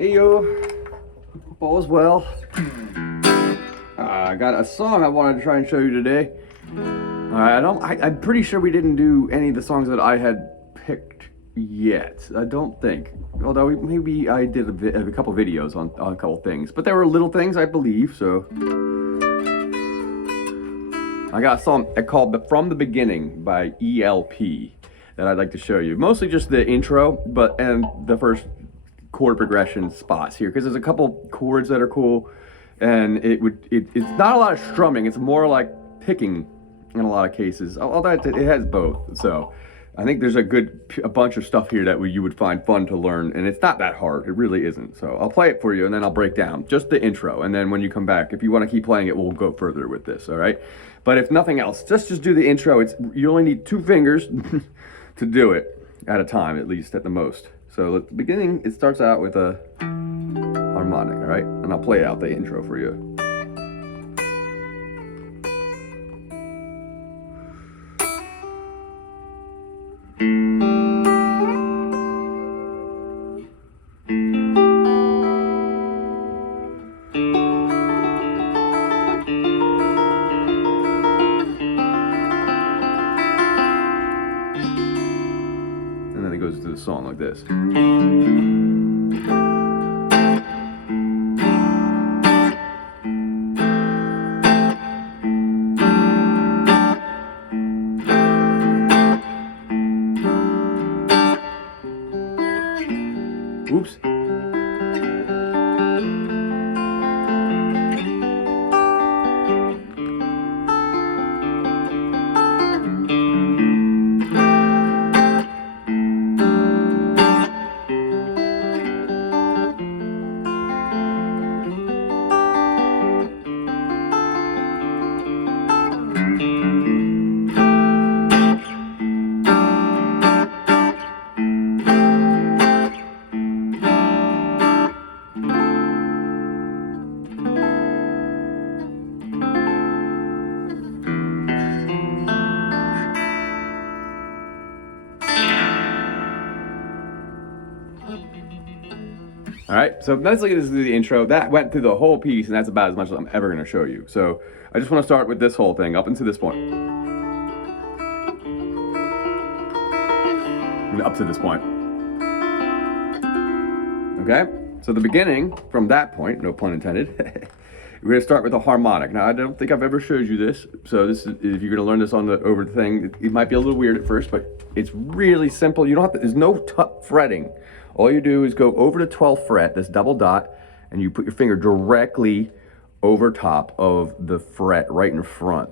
Hey yo, hope all is well. I got a song I wanted to try and show you today. I'm pretty sure we didn't do any of the songs that I had picked yet. I don't think. Although maybe I did a couple videos on a couple things, but they were little things, I believe. So I got a song called "From the Beginning" by ELP that I'd like to show you. Mostly just the intro, and the first chord progression spots here, because there's a couple chords that are cool, and it's not a lot of strumming. It's more like picking in a lot of cases. Although it has both, so I think there's a bunch of stuff here that you would find fun to learn, and it's not that hard. It really isn't. So I'll play it for you, and then I'll break down just the intro, and then when you come back, if you want to keep playing it, we'll go further with this. All right, but if nothing else, just do the intro. You only need 2 fingers to do it at a time, at least at the most. So at the beginning, it starts out with a harmonic, all right? And I'll play out the intro for you. And then it goes to the song like this. Oops. All right, so basically this is the intro. That went through the whole piece, and that's about as much as I'm ever going to show you. So I just want to start with this whole thing up until this point. Up to this point. Okay, so the beginning from that point, no pun intended, we're going to start with a harmonic. Now, I don't think I've ever showed you this, so this is, if you're going to learn this over the thing, it might be a little weird at first, but it's really simple. You don't have to, there's no fretting. All you do is go over the 12th fret, this double dot, and you put your finger directly over top of the fret right in front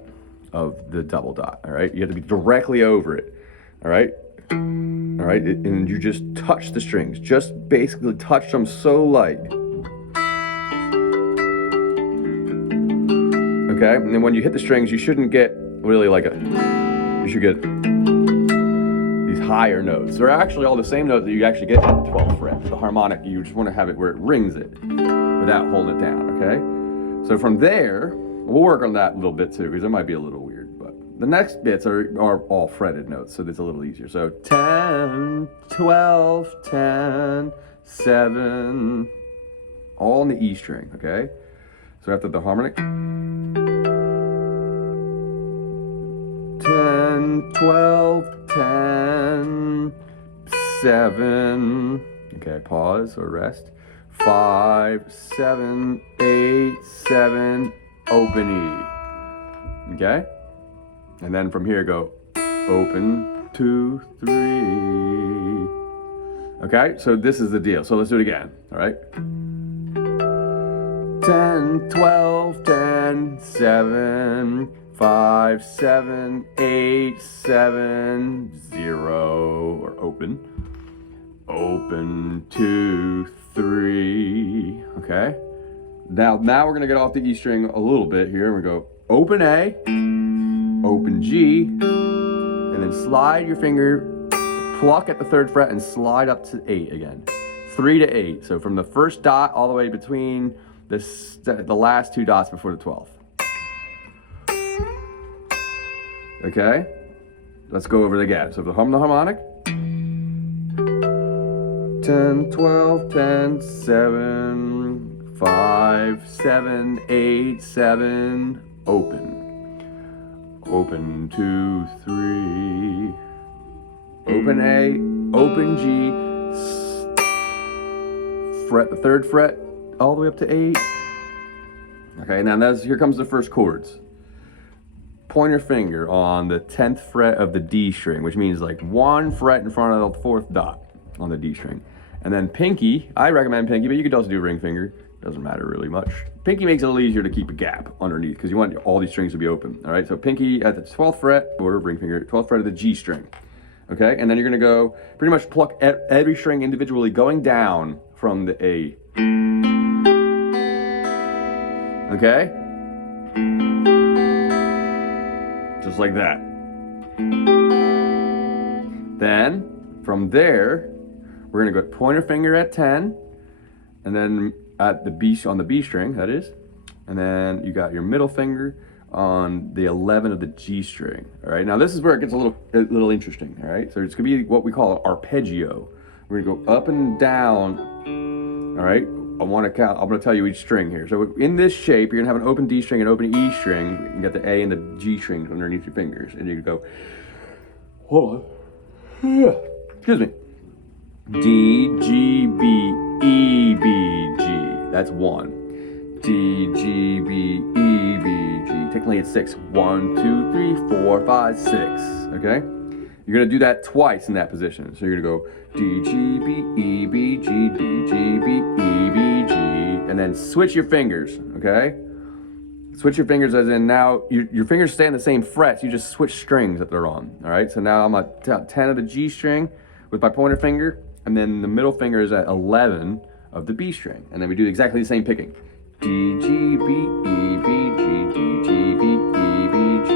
of the double dot, all right? You have to be directly over it, all right? All right, and you just touch the strings. Just basically touch them so light. Okay, and then when you hit the strings, you shouldn't get really you should get these higher notes. They're actually all the same notes that you actually get at the 12th fret. The harmonic, you just want to have it where it rings it without holding it down, okay? So from there, we'll work on that a little bit too, because it might be a little weird, but the next bits are all fretted notes, so it's a little easier. So 10, 12, 10, 7, all on the E string, okay? So after the harmonic, 10, 12, 10, 7, okay, pause or rest, 5, 7, 8, 7, open E, okay? And then from here go open, 2, 3, okay? So this is the deal, so let's do it again, all right? 10, 12, 10, 7, 5, 7, 8, 7, 0, or open. Open, 2, 3, okay? Now we're gonna get off the E string a little bit here. We go open A, open G, and then slide your finger, pluck at the 3rd fret and slide up to 8 again. 3 to 8, so from the first dot all the way between the last 2 dots before the 12th. Okay, let's go over it again. So the harmonic, 10, 10, 12, 10, 7, 5, 7, 8, 7, open. Open 2, 3. Open A, open G, fret the 3rd fret all the way up to 8. Okay, now here comes the first chords. Point your finger on the 10th fret of the D string, which means like 1 fret in front of the 4th dot on the D string. And then pinky, I recommend pinky, but you could also do ring finger. Doesn't matter really much. Pinky makes it a little easier to keep a gap underneath because you want all these strings to be open. All right, so pinky at the 12th fret, or ring finger, 12th fret of the G string. Okay, and then you're gonna go pretty much pluck every string individually going down from the A. Okay? Just like that. Then, from there, we're gonna go pointer finger at 10, and then at the B, on the B string, that is, and then you got your middle finger on the 11 of the G string. All right, now this is where it gets a little interesting. All right, so it's gonna be what we call an arpeggio. We're gonna go up and down. All right, I'm gonna tell you each string here. So in this shape, you're gonna have an open D string and open E string. You can get the A and the G strings underneath your fingers, and you can go, hold on, excuse me, D, G, B, E, B, G. That's 1. D, G, B, E, B, G. Technically it's 6. 1, 2, 3, 4, 5, 6. Okay? You're gonna do that twice in that position. So you're gonna go D, G, B, E, B, G, D, G, B, E, B, G, and then switch your fingers. Okay? Switch your fingers as in now your fingers stay on the same frets. You just switch strings that they're on. All right? So now I'm at 10 of the G string with my pointer finger, and then the middle finger is at 11 of the B string, and then we do exactly the same picking. D, G, B, E, B, G, D, G, B, E, B, G.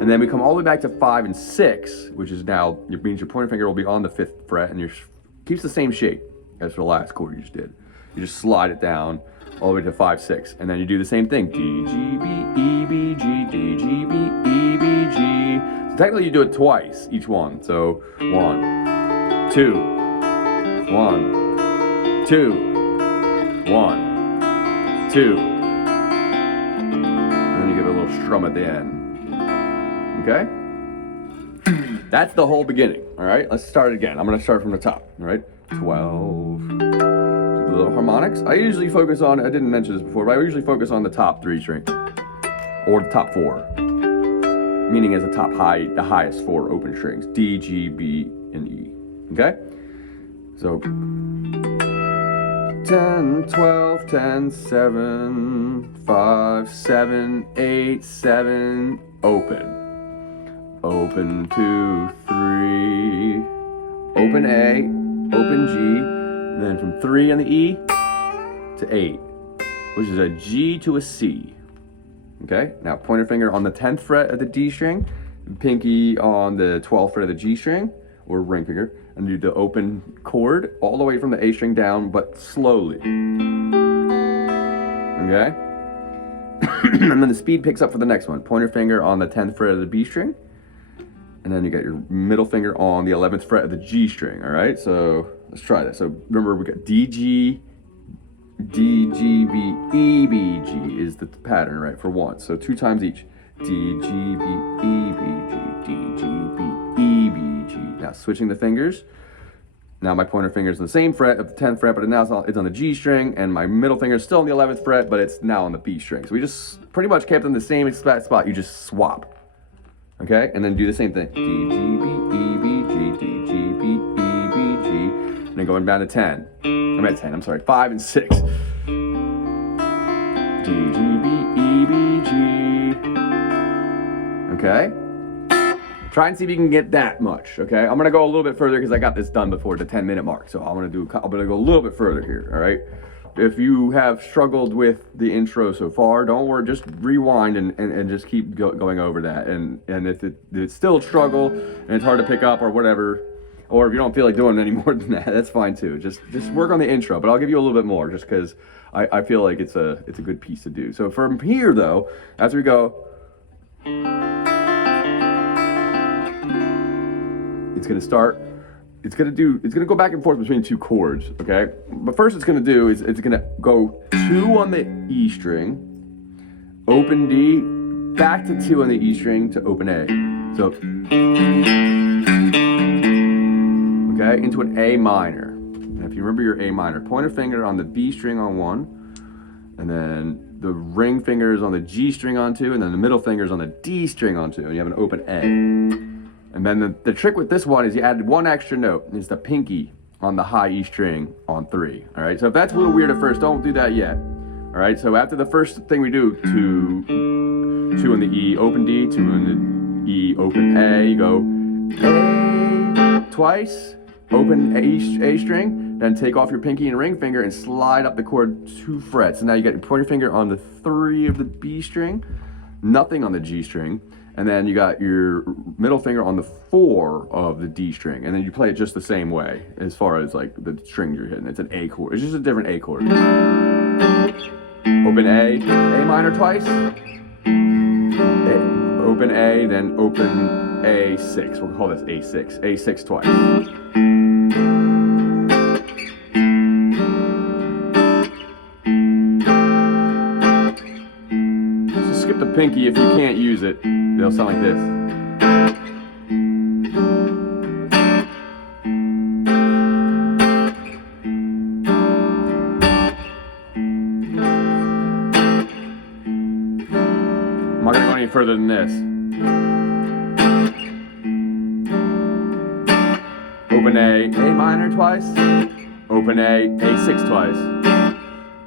And then we come all the way back to 5 and 6, which is now, it means your pointer finger will be on the 5th fret, and keeps the same shape as the last chord you just did. You just slide it down all the way to 5, 6, and then you do the same thing. D, G, B, E, B, G, D, G, B, E, B, G. So technically you do it twice, each one. So 1, 2, 1, 2, 1, 2, and then you get a little strum at the end. Okay? That's the whole beginning. All right, let's start it again. I'm gonna start from the top. All right, 12. The little harmonics. I usually focus on, I didn't mention this before, but I usually focus on the top 3 strings, or the top 4, meaning as the highest 4 open strings, D, G, B, and E. Okay? So 10, 12, 10, 7, 5, 7, 8, 7, open. Open 2, 3, open A, open G, and then from 3 on the E to 8, which is a G to a C. Okay, now pointer finger on the 10th fret of the D string, pinky on the 12th fret of the G string, or ring finger, and do the open chord all the way from the A string down, but slowly. Okay? And then the speed picks up for the next one. Pointer finger on the 10th fret of the B string, and then you got your middle finger on the 11th fret of the G string. All right, so let's try that. So remember, we got D, G, D, G, B, E, B, G is the pattern, right, for 1. So 2 times each. D, G, B, E, B, G, D, G, B, E, B, G. Now switching the fingers. Now my pointer finger is on the same fret of the 10th fret, but now it's on the G string, and my middle finger is still on the 11th fret, but it's now on the B string. So we just pretty much kept them the same exact spot. You just swap. Okay, and then do the same thing. D, G, B, E, B, G, D, G, B, E, B, G. And then going down to 10. I'm at 10, I'm sorry, 5 and 6. D, G, B, E, B, G. Okay? Try and see if you can get that much, okay? I'm gonna go a little bit further because I got this done before the 10-minute mark. So I'm gonna go a little bit further here, all right? If you have struggled with the intro so far, don't worry, just rewind and just keep going over that. And if it's still a struggle and it's hard to pick up or whatever, or if you don't feel like doing any more than that, that's fine too. Just work on the intro, but I'll give you a little bit more just because I feel like it's a good piece to do. So from here though, as we go, it's gonna start it's gonna go back and forth between two chords, okay? But first it's gonna do is it's gonna go 2 on the E string, open D, back to 2 on the E string to open A. So, okay, into an A minor. And if you remember your A minor, pointer finger on the B string on 1, and then the ring finger is on the G string on 2, and then the middle finger is on the D string on 2, and you have an open A. And then the trick with this one is you add 1 extra note, and it's the pinky on the high E string on 3. All right, so if that's a little weird at first, don't do that yet. All right, so after the first thing we do, 2 on the E, open D, 2 on the E, open A, you go A twice, open A string, then take off your pinky and ring finger and slide up the chord 2 frets. And now you got your pointer finger on the 3 of the B string, nothing on the G string. And then you got your middle finger on the 4 of the D string. And then you play it just the same way as far as like the strings you're hitting. It's an A chord. It's just a different A chord. Open A minor twice. Open A, then open A6. We'll call this A6. A6 twice. Just skip the pinky if you can't use it. They'll sound like this. I'm not gonna go any further than this. Open A minor twice. Open A6 twice.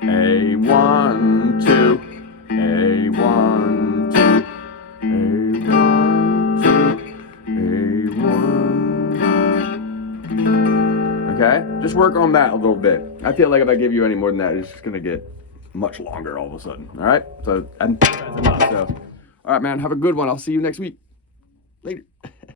A1, 2, A1, 2. Okay, just work on that a little bit. I feel like if I give you any more than that, it's just gonna get much longer all of a sudden. All right, so that's enough. So, all right, man, have a good one. I'll see you next week. Later.